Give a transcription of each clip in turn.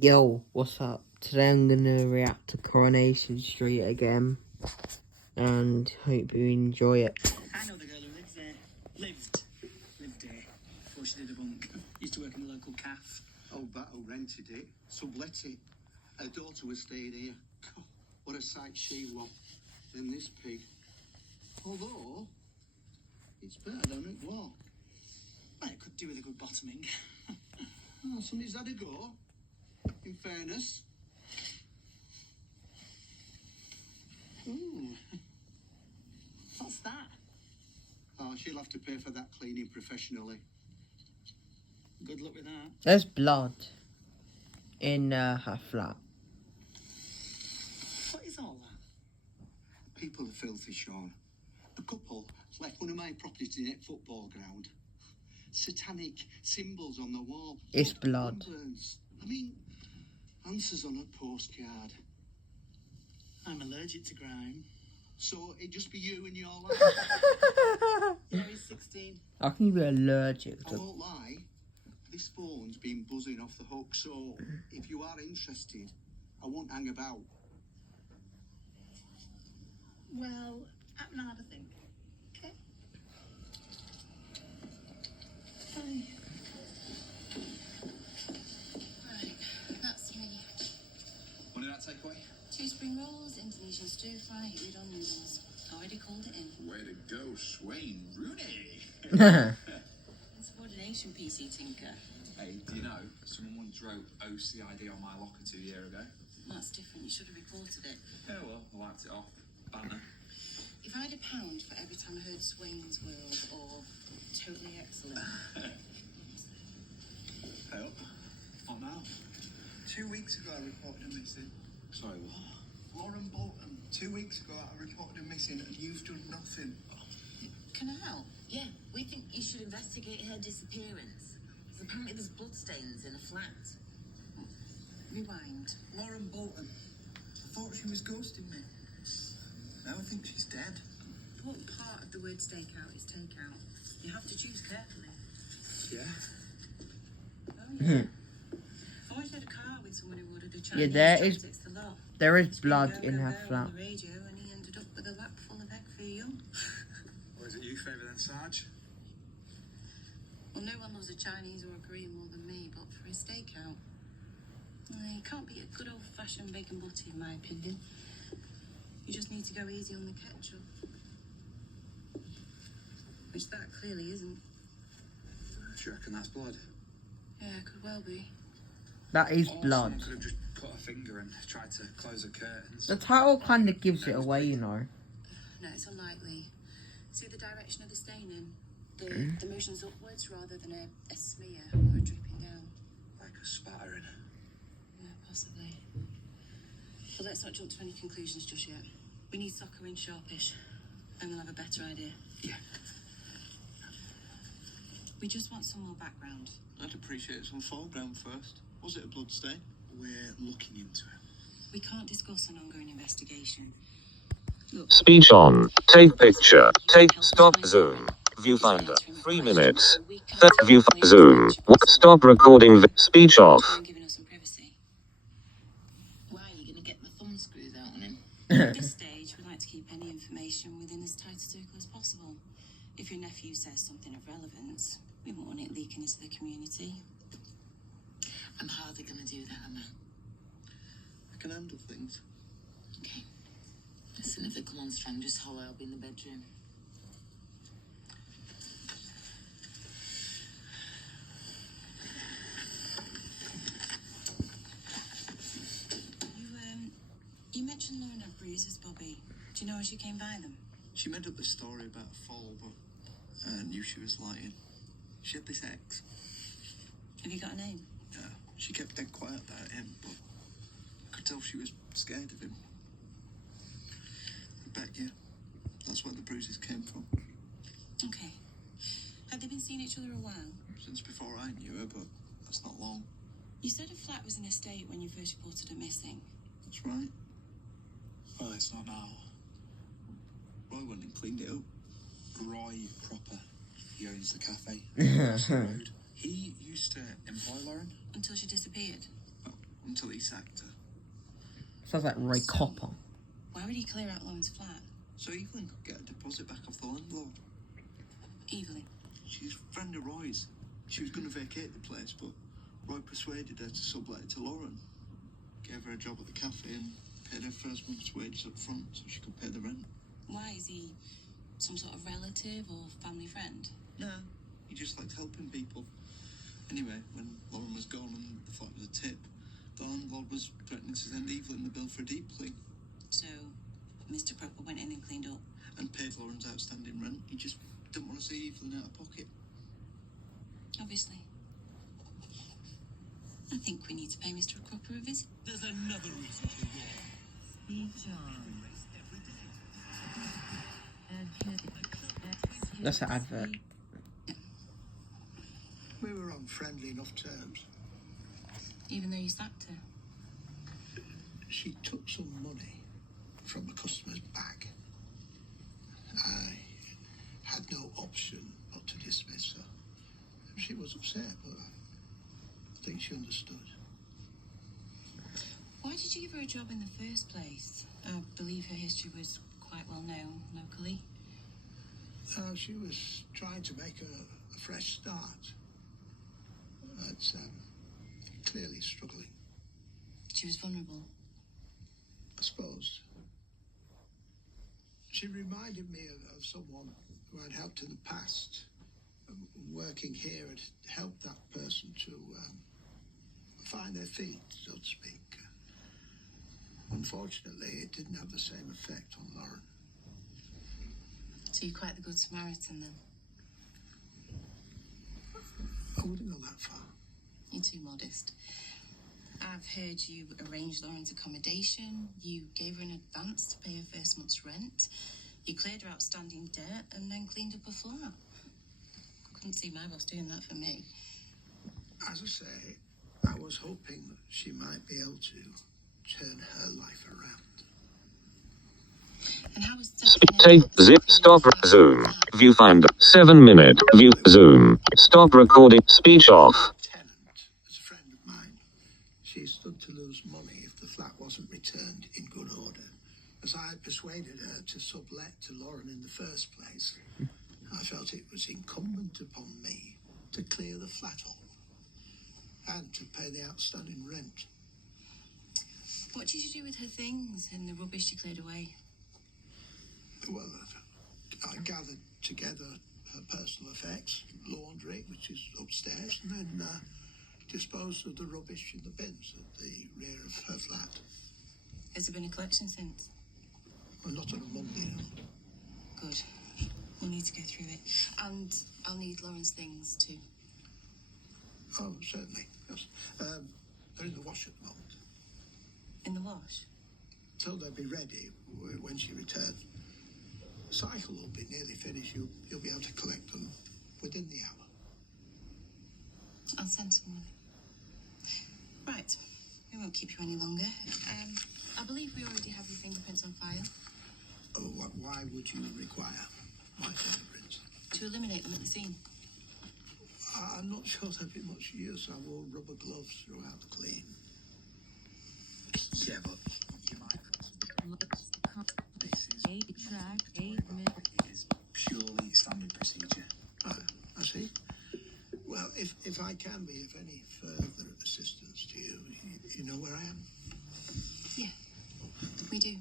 Yo, what's up? Today I'm gonna react to Coronation Street again, and hope you enjoy it. I know the girl who lives there. Lived there before she did a bunk. Used to work in the local cafe. Oh, that who rented it, sublet it. Her daughter was staying here. What a sight she was. Then this pig. Although, it's better than it was. Well, it could do with a good bottoming. Oh, somebody's had a go, in fairness. Ooh. What's that? Oh, she'll have to pay for that cleaning professionally. Good luck with that. There's blood in her flat. What is all that? People are filthy, Sean. A couple left one of my properties in a football ground. Satanic symbols on the wall. It's blood. Burns. I mean, answers on a postcard. I'm allergic to grime. So it'd just be you and your life. Yeah, he's 16. How can you be allergic I to? won't lie. This phone's been buzzing off the hook, so if you are interested, I won't hang about. Well, I'll have a think. Okay. Right, that's me. What did that take away? 2 spring rolls, Indonesian stir fry, udon noodles. Already called it in. Way to go, Swain Rooney. Insubordination, PC Tinker. Hey, do you know, someone once wrote OCID on my locker 2 years ago? That's different, you should have reported it. Yeah, well, I wiped it off. Banner. If I had £1 for every time I heard Swain's World or Totally Excellent. Hey up. What now? 2 weeks ago, I reported her missing. Sorry, what? Lauren Bolton. 2 weeks ago, I reported her missing, and you've done nothing. Can I help? Yeah, we think you should investigate her disappearance. Because apparently there's bloodstains in a flat. Rewind. Lauren Bolton. I thought she was ghosting me. Now I think she's dead. Important part of the word stakeout is takeout. You have to choose carefully. Yeah. Oh, yeah. I've always had a car with someone who ordered a Chinese Yeah, there chopsticks is- the lot. There is It's been blood go, in go, her go flat. on the radio, and he ended up with a lap full of egg for you. Or is it you favour then, Sarge? Well, no one loves a Chinese or a Korean more than me, but for a stakeout, you can't beat a good old-fashioned bacon butty, in my opinion. You just need to go easy on the ketchup. Which that clearly isn't. Do you reckon that's blood? Yeah, it could well be. That is Or blood. someone could have just put a finger and tried to close the curtains. The title kind of gives it away, you know. No, it's unlikely. See the direction of the staining? The motion's upwards rather than a smear or a dripping down. Like a spattering. Yeah, possibly. But let's not jump to any conclusions just yet. We need Soccer in sharpish. Then we'll have a better idea. Yeah. We just want some more background. I'd appreciate some foreground first. Was it a blood stain? We're looking into it. We can't discuss an ongoing investigation. Look, Speech on. Take picture. Take stop zoom. Viewfinder. 3 minutes. View zoom. Stop recording. Speech off. giving us some privacy. Why are you going to get the thumb screws out on him? At this stage, we like to keep any information within as tight a circle as possible. If your nephew says something of relevance, we won't want it leaking into the community. I'm hardly going to do that, am I? I can handle things. Okay. Listen, if they come on strong, just holler, I'll be in the bedroom. You mentioned Lauren had bruises, Bobby. Do you know how she came by them? She made up the story about a fall, but I knew she was lying. She had this ex. Have you got a name? Yeah, she kept dead quiet about him, but I could tell she was scared of him. I bet you that's where the bruises came from. Okay. Had they been seeing each other a while? Since before I knew her, but that's not long. You said her flat was in a state when you first reported her missing. That's right. Well, it's not now. Roy went and cleaned it up. Roy Proper. He owns the cafe. Across the road. He used to employ Lauren. Until she disappeared. Well, until he sacked her. Sounds like Roy Copper. Why would he clear out Lauren's flat? So Evelyn could get a deposit back off the landlord. Evelyn. She's a friend of Roy's. She was going to vacate the place, but Roy persuaded her to sublet it to Lauren. Gave her a job at the cafe and paid her first month's wages up front so she could pay the rent. Why? Is he some sort of relative or family friend? No, he just liked helping people. Anyway, when Lauren was gone and the flat was a tip, the landlord was threatening to send Evelyn the bill for a deep clean. So, Mr. Proper went in and cleaned up? And paid Lauren's outstanding rent. He just didn't want to see Evelyn out of pocket. Obviously. I think we need to pay Mr. Proper a visit. There's another reason to go. That's an advert. We were on friendly enough terms. Even though you sacked her? She took some money from a customer's bag. I had no option but to dismiss her. She was upset, but I think she understood. Why did you give her a job in the first place? I believe her history was quite well known locally. She was trying to make a fresh start. It's clearly struggling, She was vulnerable. I suppose. She reminded me of someone who I'd helped in the past. Working here had helped that person to find their feet, so to speak. Unfortunately, it didn't have the same effect on Lauren. So you're quite the good Samaritan then? I wouldn't go that far. You're too modest. I've heard you arranged Lauren's accommodation, you gave her an advance to pay her first month's rent, you cleared her outstanding debt, and then cleaned up a flat. Couldn't see my boss doing that for me. As I say, I was hoping that she might be able to turn her life around. And how was Tape, zip, stop, zoom, viewfinder, 7-minute, view, zoom, stop recording, speech off. Tenant is a friend of mine. She stood to lose money if the flat wasn't returned in good order. As I had persuaded her to sublet to Lauren in the first place, I felt it was incumbent upon me to clear the flat off and to pay the outstanding rent. What did you do with her things and the rubbish she cleared away? Well, I gathered together her personal effects, laundry, which is upstairs, and then disposed of the rubbish in the bins at the rear of her flat. Has there been a collection since? Well, not on a Monday, no. Good. We'll need to go through it. And I'll need Lauren's things too. Oh, certainly, yes. They're in the wash at the moment. In the wash? So they'll be ready when she returns. The cycle will be nearly finished. You'll be able to collect them within the hour. I'll send someone. Right. We won't keep you any longer. I believe we already have your fingerprints on file. Oh, why would you require my fingerprints? To eliminate them at the scene. I'm not sure there'd be much use. I wore rubber gloves throughout the clean. Yeah, but you might. It is purely standard procedure. I see. Well, if I can be of any further assistance to you, you know where I am. Yeah, we do.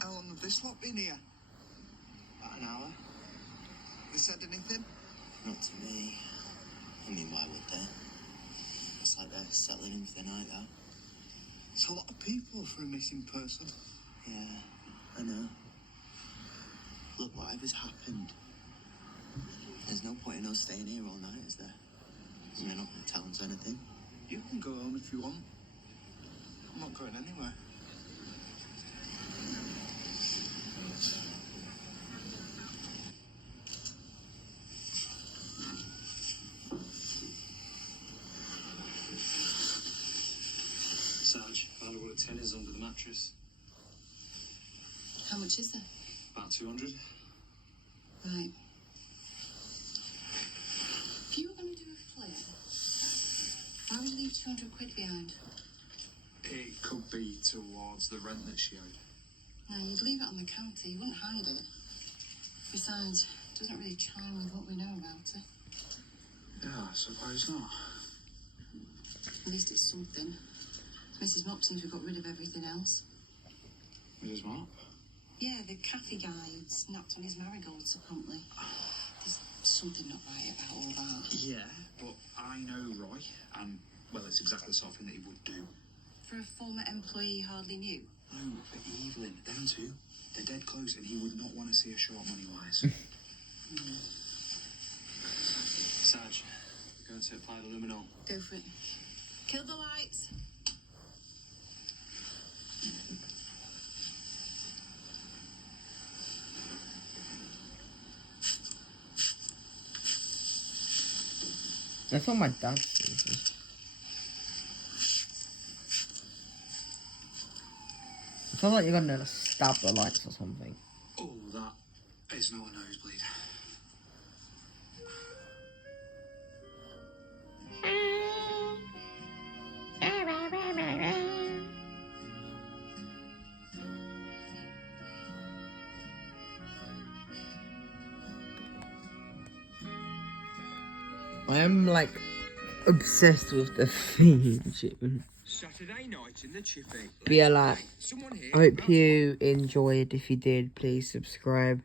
How long have this lot been here? About an hour. They said anything? Not to me. I mean, why would they? It's like they're settling in for the night, though. It's a lot of people for a missing person. Yeah, I know. Look, whatever's happened, there's no point in us staying here all night, is there? And they're not going to tell us anything. You can go home if you want. I'm not going anywhere. purchase. How much is there? About 200. Right. If you were going to do a flip, why would you leave 200 quid behind? It could be towards the rent that she owed. No, you'd leave it on the counter. You wouldn't hide it. Besides, it doesn't really chime with what we know about it. Yeah, I suppose not. At least it's something. Mrs. Mop seems we've got rid of everything else. Mrs. Mop? Yeah, the cafe guy who'd snapped on his marigolds so promptly. There's something not right about all that. Yeah, but I know Roy, and, well, it's exactly the sort of thing that he would do. For a former employee you hardly knew? No, but Evelyn, them two, they're dead close, and he would not want to see her short money-wise. Sarge, we're going to apply the luminol. Go for it. Kill the lights. That's what my dad says. I feel like you're gonna stab the lights or something. Oh, that is not a nosebleed. I am like obsessed with the theme tune. Saturday night in the Chippy. But yeah, like, Someone here. I hope you enjoyed. If you did, please subscribe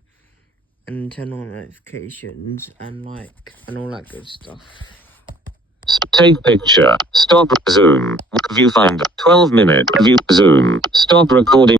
and turn on notifications and like and all that good stuff. Take picture. Stop. Zoom. Viewfinder. 12-minute. View. Zoom. Stop recording.